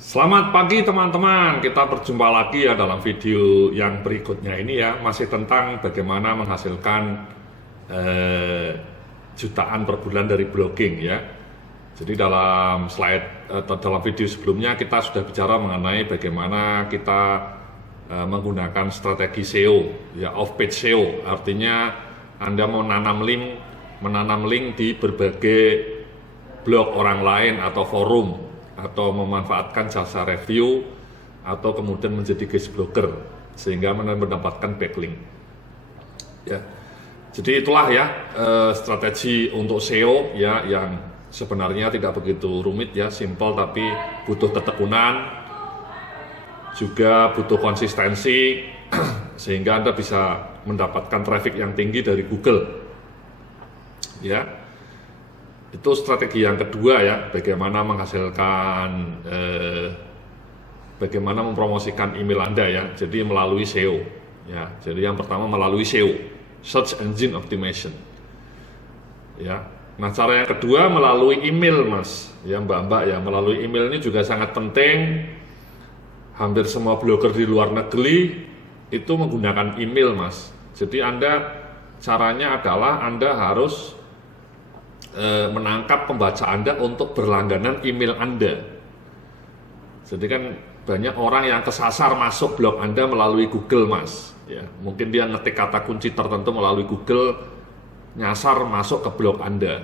Selamat pagi teman-teman, kita berjumpa lagi ya dalam video yang berikutnya ini ya. Masih tentang bagaimana menghasilkan jutaan per bulan dari blogging ya. Jadi dalam slide atau dalam video sebelumnya kita sudah bicara mengenai bagaimana kita menggunakan strategi SEO ya, off page SEO. Artinya Anda menanam link di berbagai blog orang lain atau forum, atau memanfaatkan jasa review, atau kemudian menjadi guest blogger sehingga mendapatkan backlink ya. Jadi itulah ya strategi untuk SEO ya, yang sebenarnya tidak begitu rumit ya, simple, tapi butuh ketekunan, juga butuh konsistensi sehingga Anda bisa mendapatkan traffic yang tinggi dari Google ya. Itu strategi yang kedua ya, bagaimana menghasilkan bagaimana mempromosikan email Anda ya, jadi melalui SEO ya. Jadi yang pertama melalui SEO, Search Engine Optimization ya. Nah, cara yang kedua melalui email Mas ya, Mbak-mbak ya. Melalui email ini juga sangat penting. Hampir semua blogger di luar negeri itu menggunakan email Mas. Jadi caranya adalah Anda harus menangkap pembaca Anda untuk berlangganan email Anda. Jadi kan banyak orang yang kesasar masuk blog Anda melalui Google Mas ya. Mungkin dia ngetik kata kunci tertentu melalui Google, nyasar masuk ke blog Anda.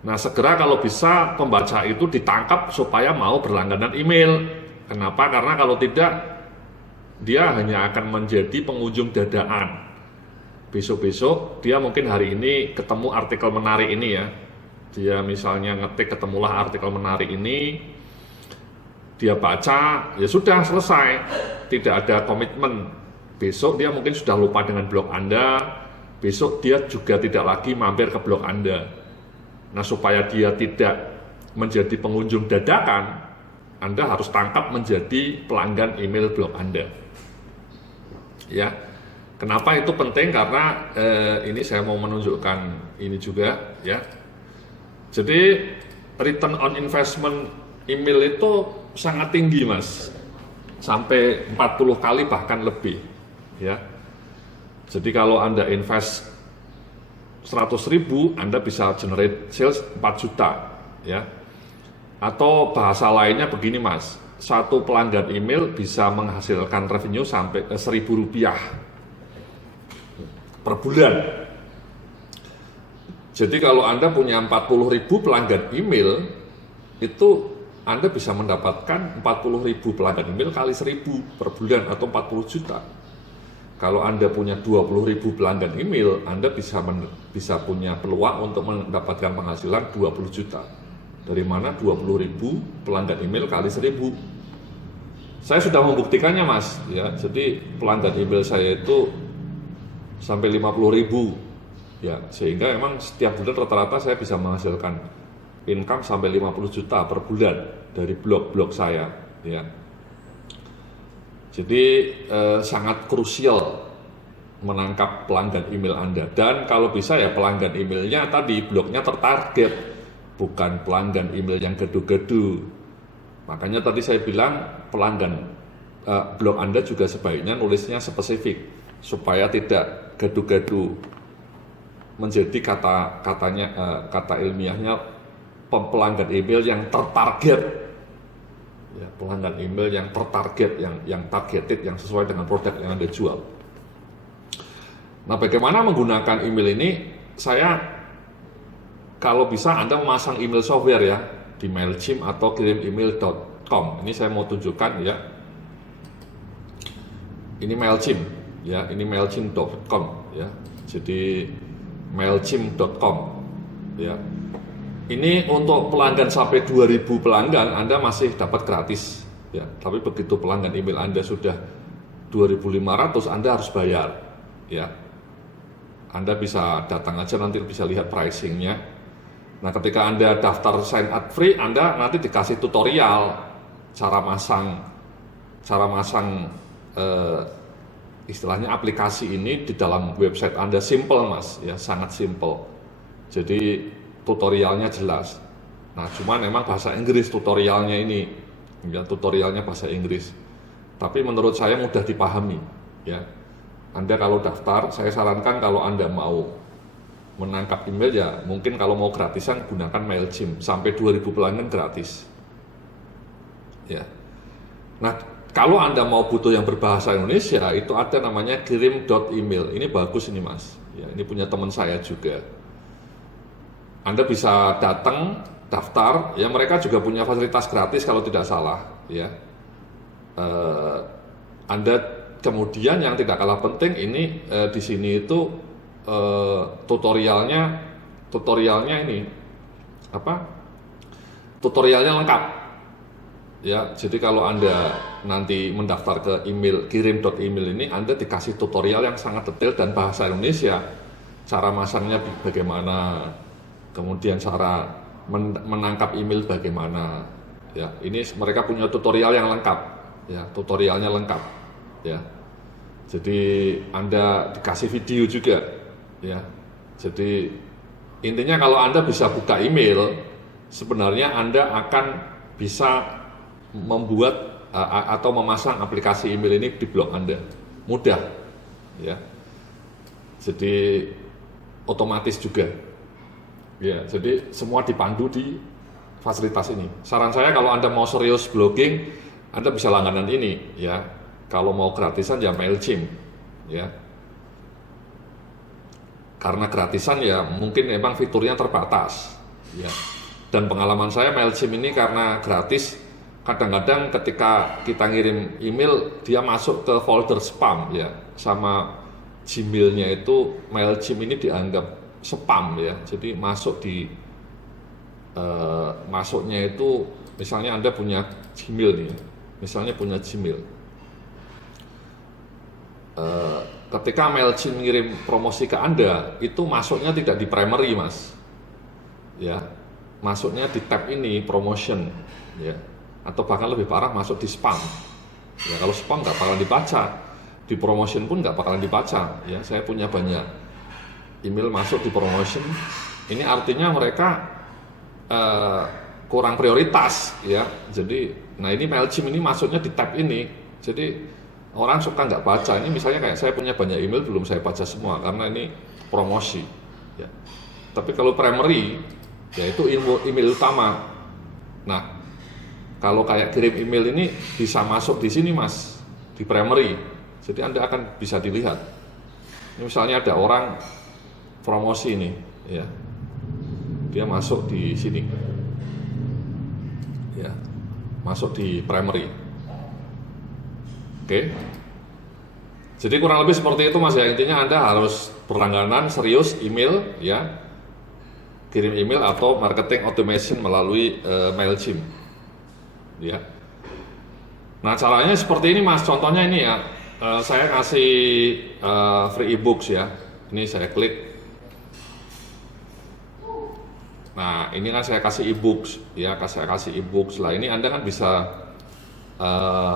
Nah, segera kalau bisa pembaca itu ditangkap supaya mau berlangganan email. Kenapa? Karena kalau tidak, dia hanya akan menjadi pengunjung dadaan. Besok-besok dia mungkin hari ini ketemu artikel menarik ini ya, dia misalnya ngetik ketemulah artikel menarik ini, dia baca, ya sudah selesai, tidak ada komitmen. Besok dia mungkin sudah lupa dengan blog Anda, besok dia juga tidak lagi mampir ke blog Anda. Nah, supaya dia tidak menjadi pengunjung dadakan, Anda harus tangkap menjadi pelanggan email blog Anda ya. Kenapa itu penting? Karena ini saya mau menunjukkan ini juga ya. Jadi return on investment email itu sangat tinggi Mas, sampai 40 kali bahkan lebih ya. Jadi kalau Anda invest 100.000, Anda bisa generate sales 4 juta ya. Atau bahasa lainnya begini Mas, satu pelanggan email bisa menghasilkan revenue sampai Rp1.000 per bulan. Jadi kalau Anda punya 40.000 pelanggan email, itu Anda bisa mendapatkan 40.000 pelanggan email kali 1.000 per bulan, atau 40 juta. Kalau Anda punya 20.000 pelanggan email, Anda bisa punya peluang untuk mendapatkan penghasilan 20 juta. Dari mana 20.000 pelanggan email kali 1.000? Saya sudah membuktikannya Mas ya. Jadi pelanggan email saya itu sampai 50.000 ya, sehingga emang setiap bulan rata-rata saya bisa menghasilkan income sampai 50 juta per bulan dari blog-blog saya ya. Jadi sangat krusial menangkap pelanggan email Anda, dan kalau bisa ya pelanggan emailnya tadi blognya tertarget, bukan pelanggan email yang gaduh-gaduh. Makanya tadi saya bilang pelanggan blog Anda juga sebaiknya nulisnya spesifik supaya tidak gaduh-gaduh, menjadi kata ilmiahnya pelanggan email yang tertarget ya, pelanggan email yang tertarget, yang targeted, yang sesuai dengan produk yang Anda jual. Nah, bagaimana menggunakan email ini? Saya kalau bisa Anda memasang email software ya di Mailchimp atau kirimemail.com. Ini saya mau tunjukkan ya. Ini Mailchimp ya, ini mailchimp.com ya. Jadi mailchimp.com ya. Ini untuk pelanggan sampai 2.000 pelanggan Anda masih dapat gratis ya. Tapi begitu pelanggan email Anda sudah 2.500, Anda harus bayar ya. Anda bisa datang aja, nanti bisa lihat pricingnya. Nah, ketika Anda daftar sign up free, Anda nanti dikasih tutorial cara masang istilahnya aplikasi ini di dalam website Anda. Simple Mas ya, sangat simple. Jadi tutorialnya jelas. Nah, cuman memang bahasa Inggris tutorialnya ini. ya, tutorialnya bahasa Inggris. Tapi menurut saya mudah dipahami, ya. Anda kalau daftar, saya sarankan kalau Anda mau menangkap email ya mungkin kalau mau gratisan gunakan MailChimp, sampai 2000 pelanggan gratis. Ya. Nah, kalau Anda mau butuh yang berbahasa Indonesia, itu ada namanya kirim.email. Ini bagus ini Mas. Ya, ini punya teman saya juga. Anda bisa datang, daftar, ya mereka juga punya fasilitas gratis kalau tidak salah, ya. Anda kemudian yang tidak kalah penting ini di sini itu tutorialnya ini tutorialnya lengkap, ya. Jadi kalau Anda nanti mendaftar ke email kirim.email ini, Anda dikasih tutorial yang sangat detail dan bahasa Indonesia, cara masangnya bagaimana, kemudian cara menangkap email bagaimana, ya. Ini mereka punya tutorial yang lengkap, ya, tutorialnya lengkap, ya. Jadi Anda dikasih video juga, ya. Jadi intinya kalau Anda bisa buka email, sebenarnya Anda akan bisa membuat atau memasang aplikasi email ini di blog Anda, mudah, ya. Jadi otomatis juga. Ya, jadi semua dipandu di fasilitas ini. Saran saya kalau Anda mau serius blogging, Anda bisa langganan ini, ya. Kalau mau gratisan ya MailChimp, ya. Karena gratisan ya mungkin memang fiturnya terbatas, ya. Dan pengalaman saya MailChimp ini karena gratis, kadang-kadang ketika kita ngirim email dia masuk ke folder spam, ya. Sama Gmail-nya itu MailChimp ini dianggap spam, ya. Jadi masuk di masuknya itu misalnya Anda punya Gmail nih, misalnya punya Gmail, ketika MailChimp ngirim promosi ke Anda itu masuknya tidak di primary Mas, ya, masuknya di tab ini promotion, ya, atau bahkan lebih parah masuk di spam, ya. Kalau spam nggak bakalan dibaca, di promotion pun nggak bakalan dibaca, ya. Saya punya banyak email masuk di promotion, ini artinya mereka kurang prioritas, ya. Jadi, nah ini MailChimp ini masuknya di tab ini, jadi orang suka nggak baca. Ini misalnya kayak saya punya banyak email belum saya baca semua karena ini promosi, ya. Tapi kalau primary, ya itu email utama. Nah, kalau kayak kirim email ini bisa masuk di sini Mas, di primary. Jadi Anda akan bisa dilihat. Ini misalnya ada orang promosi ini, ya, dia masuk di sini, ya, masuk di primary. Oke, jadi kurang lebih seperti itu Mas, ya. Intinya Anda harus berlangganan serius email, ya, kirim email atau marketing automation melalui MailChimp, ya. Nah caranya seperti ini Mas, contohnya ini ya, saya kasih free ebooks, ya. Ini saya klik. Nah, ini kan saya kasih e-books, ya, saya kasih e-books. Lah ini Anda kan bisa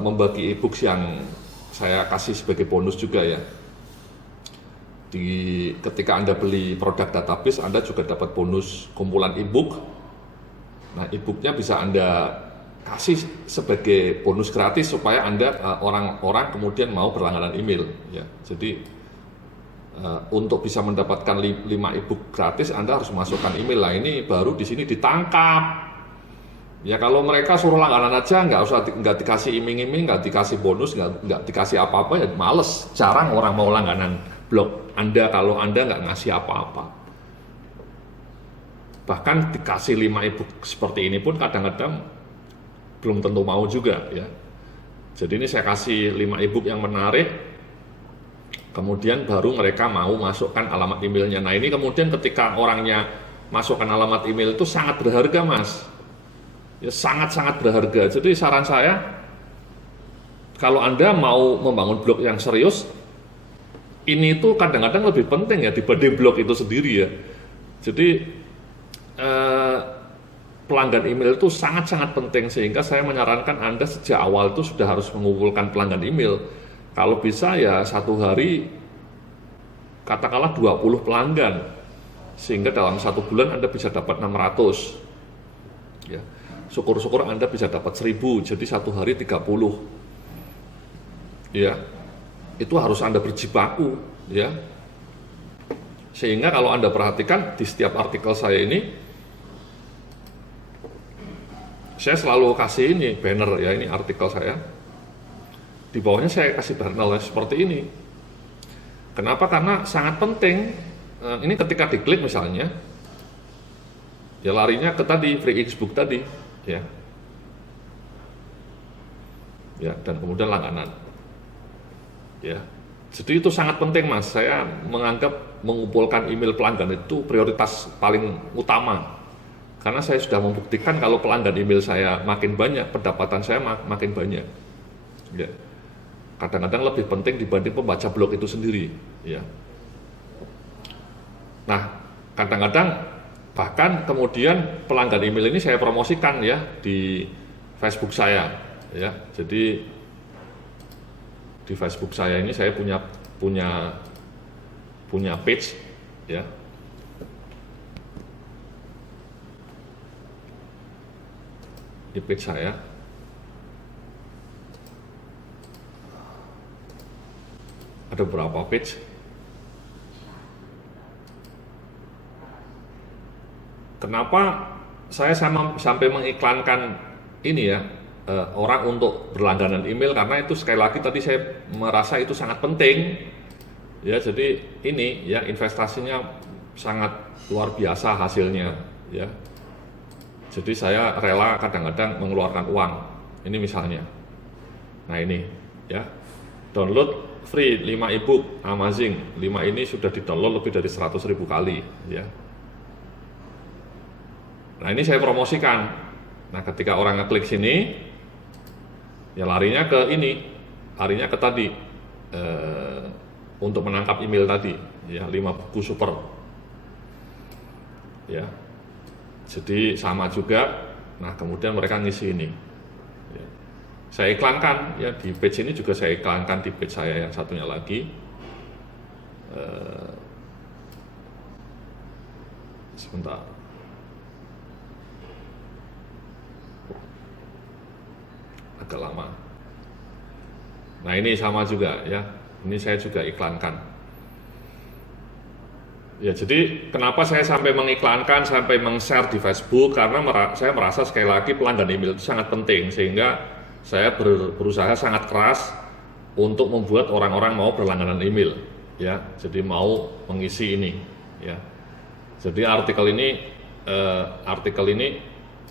membagi e-books yang saya kasih sebagai bonus juga, ya. Ketika Anda beli produk database, Anda juga dapat bonus kumpulan e-book. Nah, e-booknya bisa Anda kasih sebagai bonus gratis supaya Anda orang-orang kemudian mau berlangganan email, ya. Jadi untuk bisa mendapatkan 5 ebook gratis, Anda harus masukkan email. Lah ini baru di sini ditangkap. Ya kalau mereka suruh langganan aja, nggak dikasih iming-iming, nggak dikasih bonus, nggak dikasih apa-apa, ya males. Jarang orang mau langganan blog Anda kalau Anda nggak ngasih apa-apa. Bahkan dikasih 5 ebook seperti ini pun kadang-kadang belum tentu mau juga, ya. Jadi ini saya kasih 5 ebook yang menarik. Kemudian baru mereka mau masukkan alamat emailnya. Nah ini kemudian ketika orangnya masukkan alamat email itu sangat berharga Mas, ya, sangat-sangat berharga. Jadi saran saya, kalau Anda mau membangun blog yang serius, ini tuh kadang-kadang lebih penting, ya, dibanding blog itu sendiri, ya. Jadi pelanggan email itu sangat-sangat penting, sehingga saya menyarankan Anda sejak awal itu sudah harus mengumpulkan pelanggan email. Kalau bisa ya satu hari katakanlah 20 pelanggan, sehingga dalam 1 bulan Anda bisa dapat 600, ya. syukur-syukur Anda bisa dapat 1000, jadi satu hari 30. Ya, itu harus Anda berjibaku, ya. Sehingga kalau Anda perhatikan di setiap artikel saya ini, saya selalu kasih ini banner ya, ini artikel saya. Di bawahnya saya kasih banner seperti ini. Kenapa? Karena sangat penting. Ini ketika diklik misalnya, ya larinya ke tadi free e-book tadi, ya. Ya, dan kemudian langganan. Ya. Jadi itu sangat penting, Mas. Saya menganggap mengumpulkan email pelanggan itu prioritas paling utama. Karena saya sudah membuktikan kalau pelanggan email saya makin banyak, pendapatan saya makin banyak. Ya. Kadang-kadang lebih penting dibanding pembaca blog itu sendiri, ya. Nah, kadang-kadang bahkan kemudian pelanggan email ini saya promosikan ya di Facebook saya, ya. Jadi di Facebook saya ini saya punya page, ya. Di page saya ada beberapa page. Kenapa saya sampai mengiklankan ini ya, orang untuk berlangganan email, karena itu sekali lagi tadi saya merasa itu sangat penting. Ya, jadi ini ya investasinya sangat luar biasa hasilnya, ya. Jadi saya rela kadang-kadang mengeluarkan uang. Ini misalnya. Nah, ini ya. Download free 5 ebook Amazing. 5 ini sudah di-download lebih dari 100.000 kali, ya. Nah, ini saya promosikan. Nah, ketika orang ngeklik sini, ya larinya ke ini, larinya ke tadi, untuk menangkap email tadi, ya 5 buku super. Ya, jadi sama juga. Nah, kemudian mereka ngisi ini. Ya. Saya iklankan, ya di page ini juga saya iklankan di page saya yang satunya lagi. Sebentar. Agak lama. Nah, ini sama juga ya. Ini saya juga iklankan. Ya, jadi kenapa saya sampai mengiklankan, sampai meng-share di Facebook, karena saya merasa sekali lagi pelanggan email itu sangat penting, sehingga saya berusaha sangat keras untuk membuat orang-orang mau berlangganan email, ya. Jadi mau mengisi ini, ya. Jadi artikel ini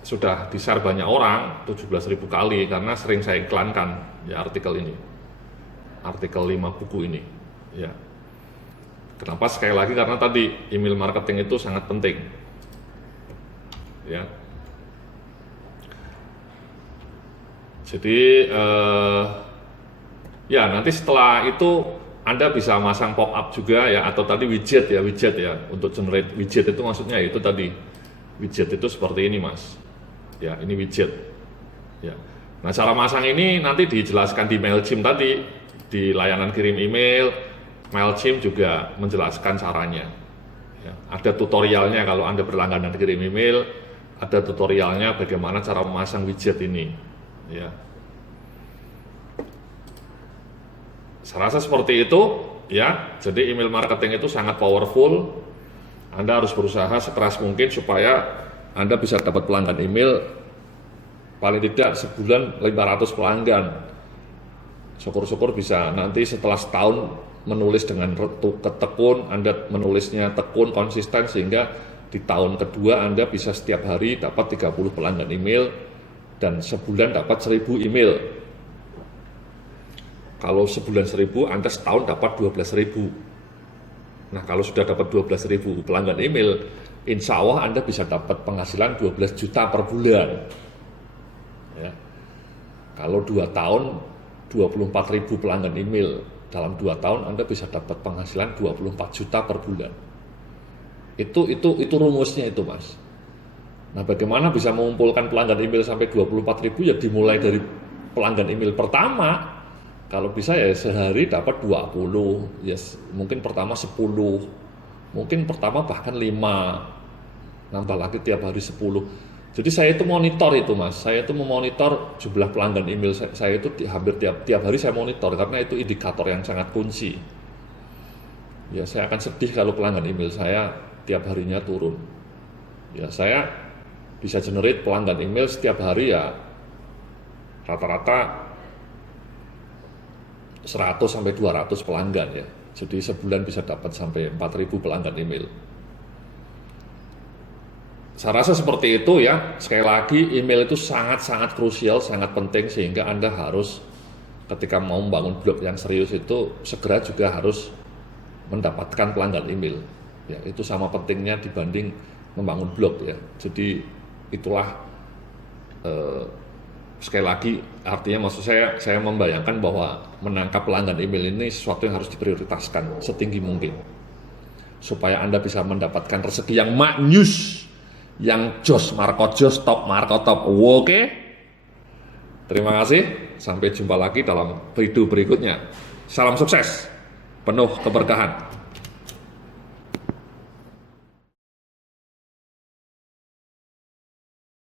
sudah di-share banyak orang, 17.000 kali, karena sering saya iklankan ya artikel ini. Artikel 5 buku ini, ya. Kenapa? Sekali lagi karena tadi email marketing itu sangat penting, ya. Jadi ya nanti setelah itu Anda bisa masang pop up juga ya, atau tadi widget ya, untuk generate widget itu maksudnya itu tadi widget itu seperti ini, Mas. Ya, ini widget. Ya. Nah, cara masang ini nanti dijelaskan di MailChimp tadi, di layanan kirim email. MailChimp juga menjelaskan caranya. Ya, ada tutorialnya kalau Anda berlangganan kirim email, ada tutorialnya bagaimana cara memasang widget ini. Ya. Saya rasa seperti itu, ya. Jadi email marketing itu sangat powerful. Anda harus berusaha sekeras mungkin supaya Anda bisa dapat pelanggan email paling tidak sebulan 500 pelanggan. Syukur-syukur bisa nanti setelah setahun menulis dengan tekun, Anda menulisnya tekun, konsisten, sehingga di tahun kedua Anda bisa setiap hari dapat 30 pelanggan email dan sebulan dapat 1000 email. Kalau sebulan 1000, Anda setahun dapat 12.000. Nah, kalau sudah dapat 12.000 pelanggan email, insya Allah Anda bisa dapat penghasilan 12 juta per bulan. Ya. Kalau 2 tahun, 24.000 pelanggan email. Dalam 2 tahun Anda bisa dapat penghasilan 24 juta per bulan. Itu rumusnya itu, Mas. Nah, bagaimana bisa mengumpulkan pelanggan email sampai 24.000? Ya dimulai dari pelanggan email pertama. Kalau bisa ya sehari dapat 20, yes, mungkin pertama 10, mungkin pertama bahkan 5, nambah lagi tiap hari 10. Jadi saya itu monitor itu Mas, saya itu memonitor jumlah pelanggan email saya itu hampir tiap hari saya monitor karena itu indikator yang sangat kunci. Ya saya akan sedih kalau pelanggan email saya tiap harinya turun. Ya saya bisa generate pelanggan email setiap hari ya rata-rata 100 sampai 200 pelanggan ya. Jadi sebulan bisa dapat sampai 4.000 pelanggan email. Saya rasa seperti itu ya. Sekali lagi email itu sangat-sangat krusial, sangat penting sehingga Anda harus ketika mau membangun blog yang serius itu segera juga harus mendapatkan pelanggan email. Ya, itu sama pentingnya dibanding membangun blog ya. Jadi itulah sekali lagi artinya maksud saya membayangkan bahwa menangkap pelanggan email ini sesuatu yang harus diprioritaskan setinggi mungkin supaya Anda bisa mendapatkan rezeki yang maknyus, yang jos marko jos, top marko top. Oke, terima kasih, sampai jumpa lagi dalam video berikutnya. Salam sukses, penuh keberkahan.